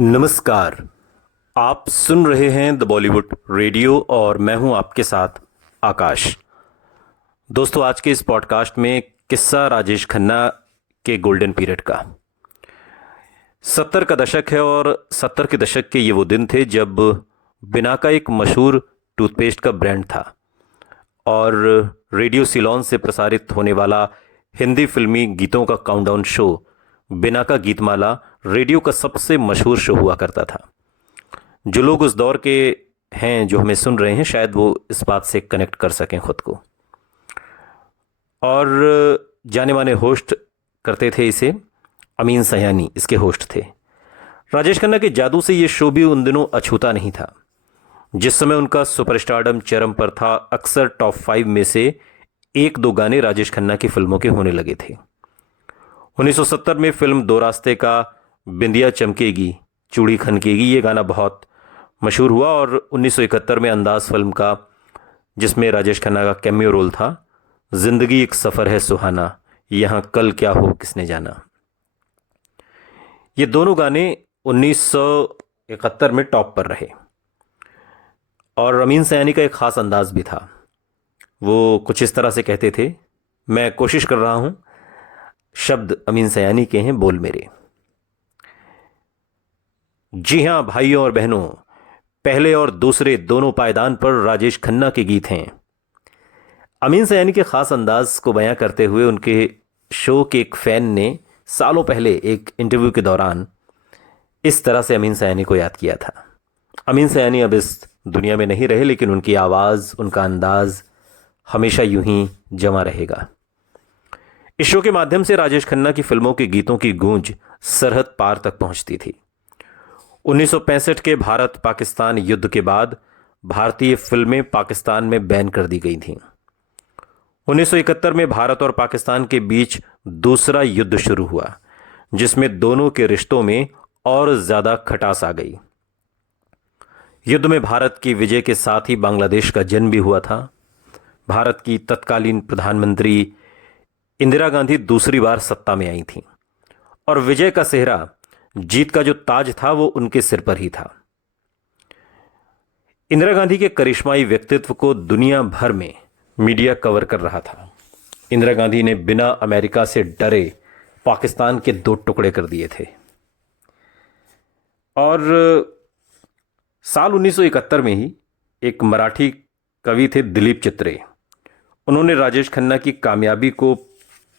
नमस्कार। आप सुन रहे हैं द बॉलीवुड रेडियो और मैं हूं आपके साथ आकाश। दोस्तों, आज के इस पॉडकास्ट में किस्सा राजेश खन्ना के गोल्डन पीरियड का। 70 का दशक है और 70 के दशक के ये वो दिन थे जब बिना का एक मशहूर टूथपेस्ट का ब्रांड था और रेडियो सिलोन से प्रसारित होने वाला हिंदी फिल्मी गीतों का काउंटडाउन शो बिना का गीतमाला रेडियो का सबसे मशहूर शो हुआ करता था। जो लोग उस दौर के हैं जो हमें सुन रहे हैं, शायद वो इस बात से कनेक्ट कर सकें खुद को। और जाने माने होस्ट करते थे इसे, अमीन सयानी इसके होस्ट थे। राजेश खन्ना के जादू से ये शो भी उन दिनों अछूता नहीं था। जिस समय उनका सुपरस्टारडम चरम पर था, अक्सर टॉप 5 में से एक दो गाने राजेश खन्ना की फिल्मों के होने लगे थे। 1970 में फिल्म दो रास्ते का बिंदिया चमकेगी चूड़ी खनकेगी ये गाना बहुत मशहूर हुआ और 1971 में अंदाज फिल्म का, जिसमें राजेश खन्ना का कैमियो रोल था, जिंदगी एक सफ़र है सुहाना, यहाँ कल क्या हो किसने जाना, ये दोनों गाने 1971 में टॉप पर रहे। और अमीन सयानी का एक ख़ास अंदाज भी था। वो कुछ इस तरह से कहते थे, मैं कोशिश कर रहा हूँ, शब्द अमीन सयानी के हैं, बोल मेरे। जी हां भाइयों और बहनों, पहले और दूसरे दोनों पायदान पर राजेश खन्ना के गीत हैं। अमीन सयानी के खास अंदाज को बयां करते हुए उनके शो के एक फैन ने सालों पहले एक इंटरव्यू के दौरान इस तरह से अमीन सयानी को याद किया था। अमीन सयानी अब इस दुनिया में नहीं रहे, लेकिन उनकी आवाज़, उनका अंदाज हमेशा यूं ही जमा रहेगा। इस शो के माध्यम से राजेश खन्ना की फिल्मों के गीतों की गूंज सरहद पार तक पहुंचती थी। 1965 के भारत पाकिस्तान युद्ध के बाद भारतीय फिल्में पाकिस्तान में बैन कर दी गई थीं। 1971 में भारत और पाकिस्तान के बीच दूसरा युद्ध शुरू हुआ, जिसमें दोनों के रिश्तों में और ज्यादा खटास आ गई। युद्ध में भारत की विजय के साथ ही बांग्लादेश का जन्म भी हुआ था। भारत की तत्कालीन प्रधानमंत्री इंदिरा गांधी दूसरी बार सत्ता में आई थीं और विजय का सेहरा, जीत का जो ताज था, वो उनके सिर पर ही था। इंदिरा गांधी के करिश्माई व्यक्तित्व को दुनिया भर में मीडिया कवर कर रहा था। इंदिरा गांधी ने बिना अमेरिका से डरे पाकिस्तान के दो टुकड़े कर दिए थे। और साल 1971 में ही एक मराठी कवि थे दिलीप चित्रे। उन्होंने राजेश खन्ना की कामयाबी को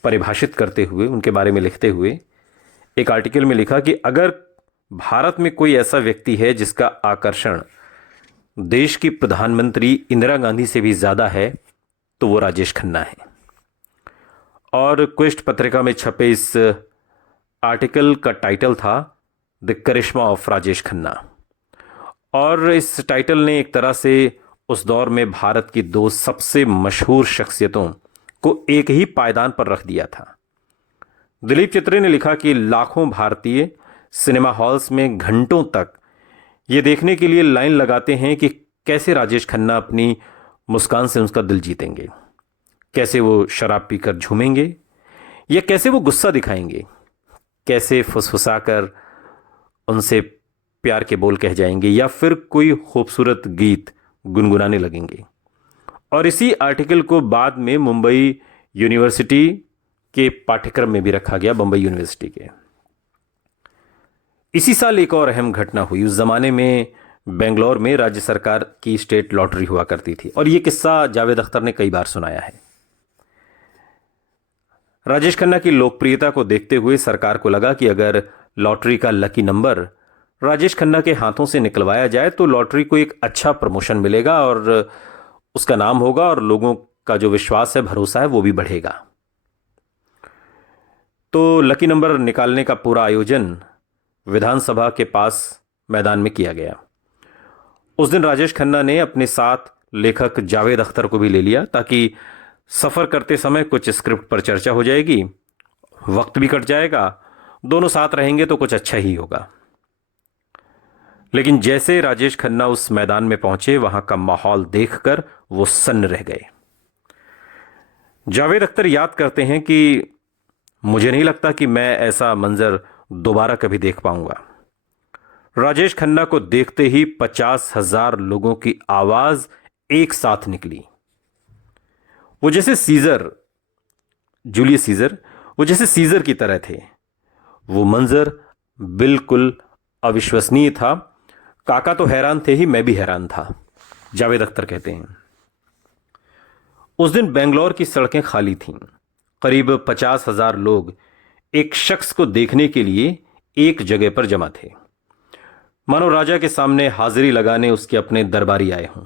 परिभाषित करते हुए, उनके बारे में लिखते हुए एक आर्टिकल में लिखा कि अगर भारत में कोई ऐसा व्यक्ति है जिसका आकर्षण देश की प्रधानमंत्री इंदिरा गांधी से भी ज्यादा है, तो वो राजेश खन्ना है। और क्विस्ट पत्रिका में छपे इस आर्टिकल का टाइटल था the charisma of Rajesh Khanna. और इस टाइटल ने एक तरह से उस दौर में भारत की दो सबसे मशहूर शख्सियतों को एक ही पायदान पर रख दिया था। दिलीप चित्रे ने लिखा कि लाखों भारतीय सिनेमा हॉल्स में घंटों तक ये देखने के लिए लाइन लगाते हैं कि कैसे राजेश खन्ना अपनी मुस्कान से उसका दिल जीतेंगे, कैसे वो शराब पीकर झूमेंगे या कैसे वो गुस्सा दिखाएंगे, कैसे फुसफुसाकर उनसे प्यार के बोल कह जाएंगे या फिर कोई खूबसूरत गीत गुनगुनाने लगेंगे। और इसी आर्टिकल को बाद में मुंबई यूनिवर्सिटी के पाठ्यक्रम में भी रखा गया, बंबई यूनिवर्सिटी के। इसी साल एक और अहम घटना हुई। उस जमाने में बेंगलोर में राज्य सरकार की स्टेट लॉटरी हुआ करती थी और यह किस्सा जावेद अख्तर ने कई बार सुनाया है। राजेश खन्ना की लोकप्रियता को देखते हुए सरकार को लगा कि अगर लॉटरी का लकी नंबर राजेश खन्ना के हाथों से निकलवाया जाए तो लॉटरी को एक अच्छा प्रमोशन मिलेगा और उसका नाम होगा और लोगों का जो विश्वास है, भरोसा है, वो भी बढ़ेगा। तो लकी नंबर निकालने का पूरा आयोजन विधानसभा के पास मैदान में किया गया। उस दिन राजेश खन्ना ने अपने साथ लेखक जावेद अख्तर को भी ले लिया ताकि सफर करते समय कुछ स्क्रिप्ट पर चर्चा हो जाएगी, वक्त भी कट जाएगा, दोनों साथ रहेंगे तो कुछ अच्छा ही होगा। लेकिन जैसे राजेश खन्ना उस मैदान में पहुंचे, वहां का माहौल देखकर वो सन्न रह गए। जावेद अख्तर याद करते हैं कि मुझे नहीं लगता कि मैं ऐसा मंजर दोबारा कभी देख पाऊंगा। राजेश खन्ना को देखते ही 50,000 लोगों की आवाज एक साथ निकली। वो जैसे सीजर, जूलियस सीजर, वो जैसे सीजर की तरह थे। वो मंजर बिल्कुल अविश्वसनीय था। काका तो हैरान थे ही, मैं भी हैरान था। जावेद अख्तर कहते हैं, उस दिन बेंगलोर की सड़कें खाली थीं। करीब 50,000 लोग एक शख्स को देखने के लिए एक जगह पर जमा थे, मानो राजा के सामने हाजिरी लगाने उसके अपने दरबारी आए हों।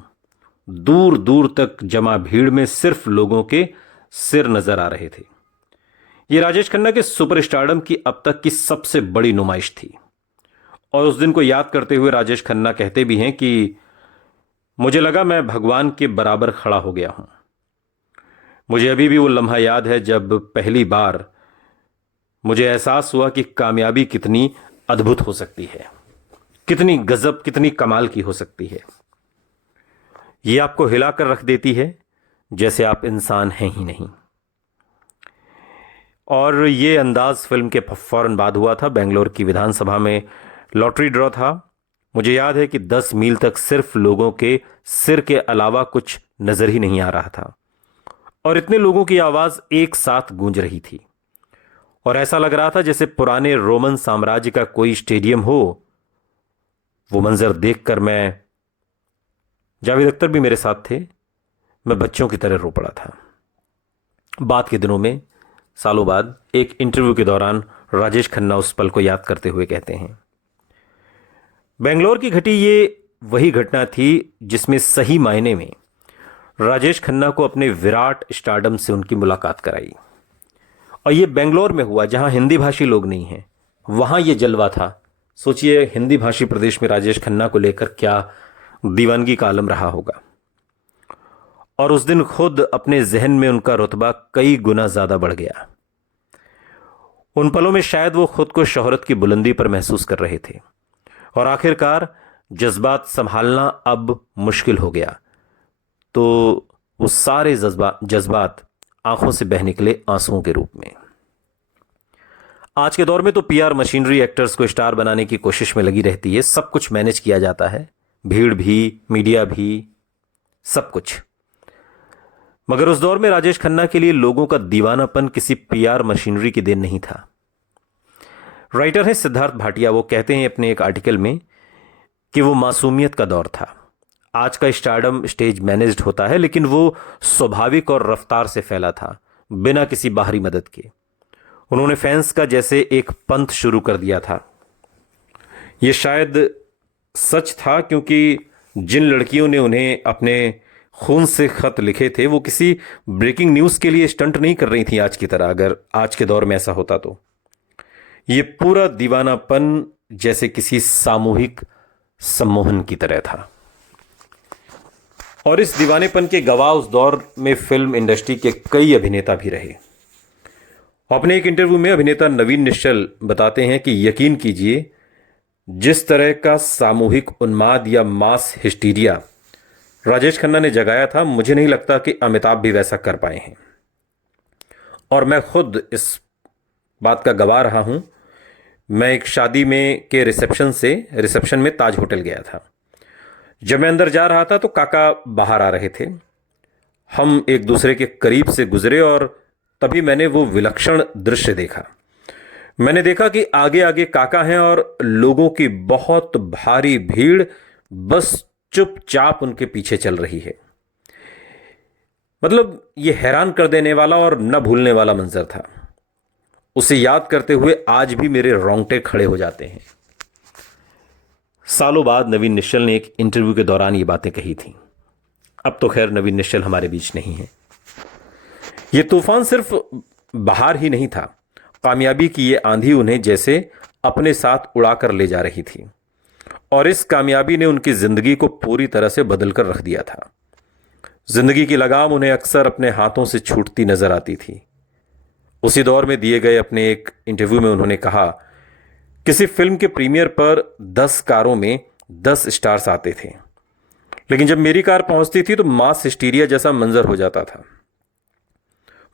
दूर दूर तक जमा भीड़ में सिर्फ लोगों के सिर नजर आ रहे थे। यह राजेश खन्ना के सुपरस्टारडम की अब तक की सबसे बड़ी नुमाइश थी। और उस दिन को याद करते हुए राजेश खन्ना कहते भी हैं कि मुझे लगा मैं भगवान के बराबर खड़ा हो गया हूं। मुझे अभी भी वो लम्हा याद है जब पहली बार मुझे एहसास हुआ कि कामयाबी कितनी अद्भुत हो सकती है, कितनी गजब, कितनी कमाल की हो सकती है। ये आपको हिलाकर रख देती है जैसे आप इंसान हैं ही नहीं। और ये अंदाज फिल्म के फौरन बाद हुआ था। बेंगलोर की विधानसभा में लॉटरी ड्रॉ था। मुझे याद है कि 10 मील तक सिर्फ लोगों के सिर के अलावा कुछ नजर ही नहीं आ रहा था, और इतने लोगों की आवाज एक साथ गूंज रही थी, और ऐसा लग रहा था जैसे पुराने रोमन साम्राज्य का कोई स्टेडियम हो। वो मंजर देखकर मैं, जावेद अख्तर भी मेरे साथ थे, मैं बच्चों की तरह रो पड़ा था। बाद के दिनों में, सालों बाद, एक इंटरव्यू के दौरान राजेश खन्ना उस पल को याद करते हुए कहते हैं, बेंगलोर की घटी ये वही घटना थी जिसमें सही मायने में राजेश खन्ना को अपने विराट स्टारडम से उनकी मुलाकात कराई। और ये बेंगलोर में हुआ जहां हिंदी भाषी लोग नहीं हैं। वहां ये जलवा था। सोचिए, हिंदी भाषी प्रदेश में राजेश खन्ना को लेकर क्या दीवानगी का आलम रहा होगा। और उस दिन खुद अपने जहन में उनका रुतबा कई गुना ज्यादा बढ़ गया। उन पलों में शायद वो खुद को शोहरत की बुलंदी पर महसूस कर रहे थे, और आखिरकार जज्बात संभालना अब मुश्किल हो गया, तो वो सारे जज्बात आंखों से बह निकले आंसुओं के रूप में। आज के दौर में तो पीआर मशीनरी एक्टर्स को स्टार बनाने की कोशिश में लगी रहती है। सब कुछ मैनेज किया जाता है, भीड़ भी, मीडिया भी, सब कुछ। मगर उस दौर में राजेश खन्ना के लिए लोगों का दीवानापन किसी पीआर मशीनरी की देन नहीं था। राइटर हैं सिद्धार्थ भाटिया, वो कहते हैं अपने एक आर्टिकल में कि वो मासूमियत का दौर था। आज का स्टारडम स्टेज मैनेज्ड होता है, लेकिन वो स्वाभाविक और रफ्तार से फैला था, बिना किसी बाहरी मदद के। उन्होंने फैंस का जैसे एक पंथ शुरू कर दिया था। यह शायद सच था, क्योंकि जिन लड़कियों ने उन्हें अपने खून से खत लिखे थे, वो किसी ब्रेकिंग न्यूज के लिए स्टंट नहीं कर रही थी आज की तरह। अगर आज के दौर में ऐसा होता तो ये पूरा दीवानापन जैसे किसी सामूहिक सम्मोहन की तरह था। और इस दीवानेपन के गवाह उस दौर में फिल्म इंडस्ट्री के कई अभिनेता भी रहे। अपने एक इंटरव्यू में अभिनेता नवीन निश्चल बताते हैं कि यकीन कीजिए, जिस तरह का सामूहिक उन्माद या मास हिस्टीरिया राजेश खन्ना ने जगाया था, मुझे नहीं लगता कि अमिताभ भी वैसा कर पाए हैं। और मैं खुद इस बात का गवाह रहा हूं। मैं एक शादी में के रिसेप्शन में ताज होटल गया था। जब मैं अंदर जा रहा था तो काका बाहर आ रहे थे। हम एक दूसरे के करीब से गुजरे और तभी मैंने वो विलक्षण दृश्य देखा। मैंने देखा कि आगे आगे काका हैं और लोगों की बहुत भारी भीड़ बस चुपचाप उनके पीछे चल रही है। मतलब ये हैरान कर देने वाला और न भूलने वाला मंजर था। उसे याद करते हुए आज भी मेरे रोंगटे खड़े हो जाते हैं। सालों बाद नवीन निश्चल ने एक इंटरव्यू के दौरान ये बातें कही थी। अब तो खैर नवीन निश्चल हमारे बीच नहीं है। ये तूफान सिर्फ बाहर ही नहीं था, कामयाबी की ये आंधी उन्हें जैसे अपने साथ उड़ाकर ले जा रही थी, और इस कामयाबी ने उनकी जिंदगी को पूरी तरह से बदलकर रख दिया था। जिंदगी की लगाम उन्हें अक्सर अपने हाथों से छूटती नजर आती थी। उसी दौर में दिए गए अपने एक इंटरव्यू में उन्होंने कहा, किसी फिल्म के प्रीमियर पर 10 कारों में 10 स्टार्स आते थे, लेकिन जब मेरी कार पहुंचती थी तो मास हिस्टीरिया जैसा मंजर हो जाता था।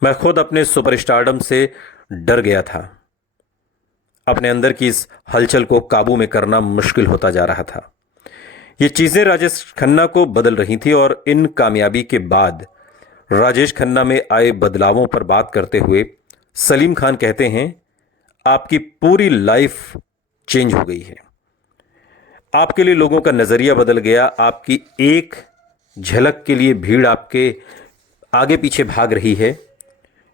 मैं खुद अपने सुपरस्टारडम से डर गया था। अपने अंदर की इस हलचल को काबू में करना मुश्किल होता जा रहा था। ये चीजें राजेश खन्ना को बदल रही थी और इन कामयाबी के बाद राजेश खन्ना में आए बदलावों पर बात करते हुए सलीम खान कहते हैं, आपकी पूरी लाइफ चेंज हो गई है। आपके लिए लोगों का नजरिया बदल गया। आपकी एक झलक के लिए भीड़ आपके आगे पीछे भाग रही है।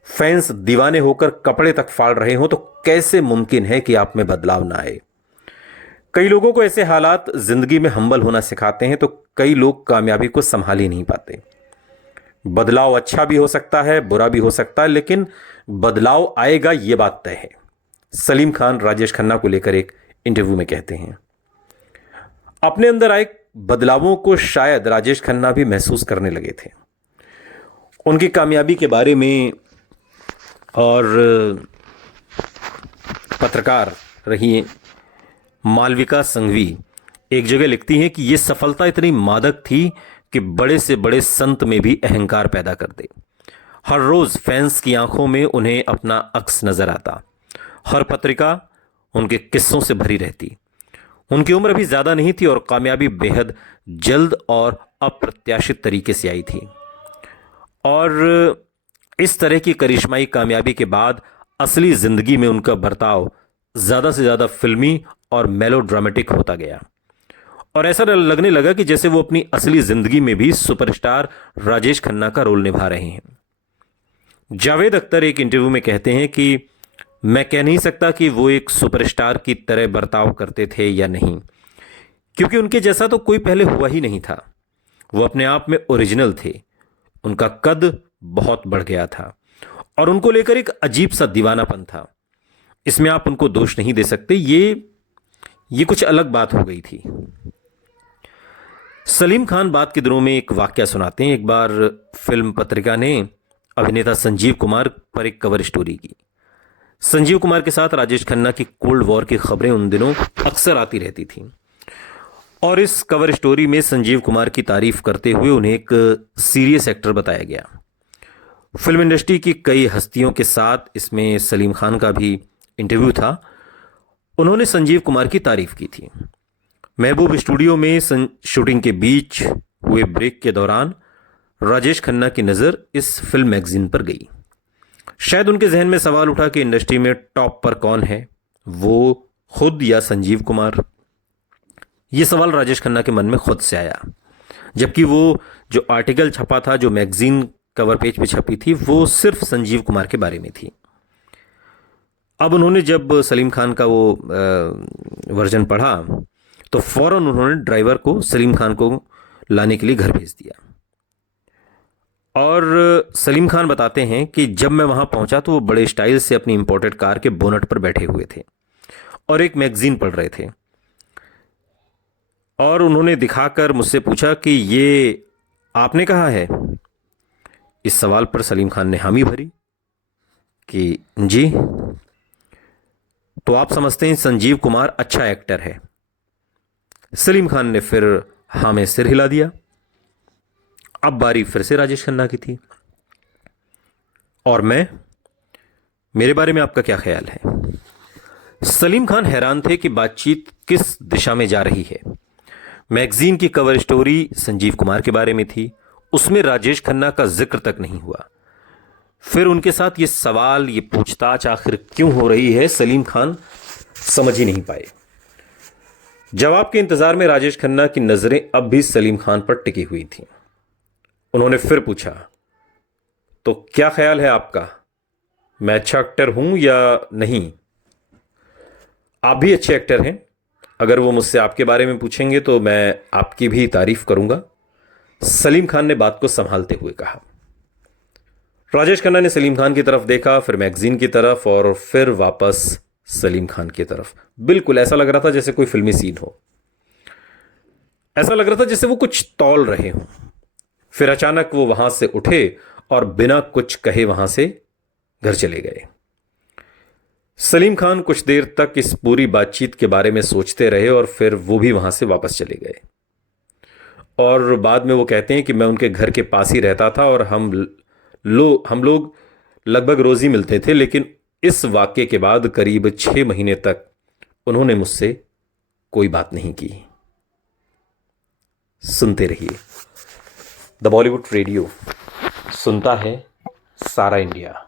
फैंस दीवाने होकर कपड़े तक फाड़ रहे हो तो कैसे मुमकिन है कि आप में बदलाव ना आए। कई लोगों को ऐसे हालात जिंदगी में हम्बल होना सिखाते हैं तो कई लोग कामयाबी को संभाल ही नहीं पाते। बदलाव अच्छा भी हो सकता है, बुरा भी हो सकता है, लेकिन बदलाव आएगा, यह बात तय है। सलीम खान राजेश खन्ना को लेकर एक इंटरव्यू में कहते हैं, अपने अंदर आए बदलावों को शायद राजेश खन्ना भी महसूस करने लगे थे। उनकी कामयाबी के बारे में और पत्रकार रही मालविका संघवी एक जगह लिखती हैं कि यह सफलता इतनी मादक थी कि बड़े से बड़े संत में भी अहंकार पैदा कर दे। हर रोज फैंस की आंखों में उन्हें अपना अक्स नजर आता। हर पत्रिका उनके किस्सों से भरी रहती। उनकी उम्र भी ज्यादा नहीं थी और कामयाबी बेहद जल्द और अप्रत्याशित तरीके से आई थी। और इस तरह की करिश्माई कामयाबी के बाद असली जिंदगी में उनका बर्ताव ज्यादा से ज्यादा फिल्मी और मेलोड्रामेटिक होता गया और ऐसा लगने लगा कि जैसे वो अपनी असली जिंदगी में भी सुपरस्टार राजेश खन्ना का रोल निभा रहे हैं। जावेद अख्तर एक इंटरव्यू में कहते हैं कि मैं कह नहीं सकता कि वो एक सुपरस्टार की तरह बर्ताव करते थे या नहीं, क्योंकि उनके जैसा तो कोई पहले हुआ ही नहीं था। वो अपने आप में ओरिजिनल थे। उनका कद बहुत बढ़ गया था और उनको लेकर एक अजीब सा दीवानापन था। इसमें आप उनको दोष नहीं दे सकते। ये कुछ अलग बात हो गई थी। सलीम खान बात के दिनों में एक वाकया सुनाते हैं। एक बार फिल्म पत्रिका ने अभिनेता संजीव कुमार पर एक कवर स्टोरी की। संजीव कुमार के साथ राजेश खन्ना की कोल्ड वॉर की खबरें उन दिनों अक्सर आती रहती थीं और इस कवर स्टोरी में संजीव कुमार की तारीफ करते हुए उन्हें एक सीरियस एक्टर बताया गया। फिल्म इंडस्ट्री की कई हस्तियों के साथ इसमें सलीम खान का भी इंटरव्यू था। उन्होंने संजीव कुमार की तारीफ की थी। महबूब स्टूडियो में शूटिंग के बीच हुए ब्रेक के दौरान राजेश खन्ना की नज़र इस फिल्म मैगजीन पर गई। शायद उनके जहन में सवाल उठा कि इंडस्ट्री में टॉप पर कौन है, वो खुद या संजीव कुमार। यह सवाल राजेश खन्ना के मन में खुद से आया, जबकि वो जो आर्टिकल छपा था, जो मैगजीन कवर पेज पे छपी थी, वो सिर्फ संजीव कुमार के बारे में थी। अब उन्होंने जब सलीम खान का वो वर्जन पढ़ा तो फौरन उन्होंने ड्राइवर को सलीम खान को लाने के लिए घर भेज दिया। और सलीम खान बताते हैं कि जब मैं वहां पहुंचा तो वो बड़े स्टाइल से अपनी इंपोर्टेड कार के बोनट पर बैठे हुए थे और एक मैगजीन पढ़ रहे थे। और उन्होंने दिखाकर मुझसे पूछा कि ये आपने कहा है। इस सवाल पर सलीम खान ने हामी भरी कि जी। तो आप समझते हैं संजीव कुमार अच्छा एक्टर है? सलीम खान ने फिर हाँ में सिर हिला दिया। अब बारी फिर से राजेश खन्ना की थी। और मेरे बारे में आपका क्या ख्याल है? सलीम खान हैरान थे कि बातचीत किस दिशा में जा रही है। मैगजीन की कवर स्टोरी संजीव कुमार के बारे में थी, उसमें राजेश खन्ना का जिक्र तक नहीं हुआ। फिर उनके साथ ये सवाल, ये पूछताछ आखिर क्यों हो रही है, सलीम खान समझ ही नहीं पाए। जवाब के इंतजार में राजेश खन्ना की नजरें अब भी सलीम खान पर टिकी हुई थीं। उन्होंने फिर पूछा, तो क्या ख्याल है आपका, मैं अच्छा एक्टर हूं या नहीं? आप भी अच्छे एक्टर हैं। अगर वो मुझसे आपके बारे में पूछेंगे तो मैं आपकी भी तारीफ करूंगा, सलीम खान ने बात को संभालते हुए कहा। राजेश खन्ना ने सलीम खान की तरफ देखा, फिर मैगजीन की तरफ और फिर वापस सलीम खान की तरफ। बिल्कुल ऐसा लग रहा था जैसे कोई फिल्मी सीन हो। ऐसा लग रहा था जैसे वो कुछ तौल रहे हों। फिर अचानक वो वहां से उठे और बिना कुछ कहे वहां से घर चले गए। सलीम खान कुछ देर तक इस पूरी बातचीत के बारे में सोचते रहे और फिर वो भी वहां से वापस चले गए। और बाद में वो कहते हैं कि मैं उनके घर के पास ही रहता था और हम लोग लगभग रोज ही मिलते थे, लेकिन इस वाक्य के बाद करीब 6 महीने तक उन्होंने मुझसे कोई बात नहीं की। सुनते रहिए द बॉलीवुड रेडियो, सुनता है सारा इंडिया।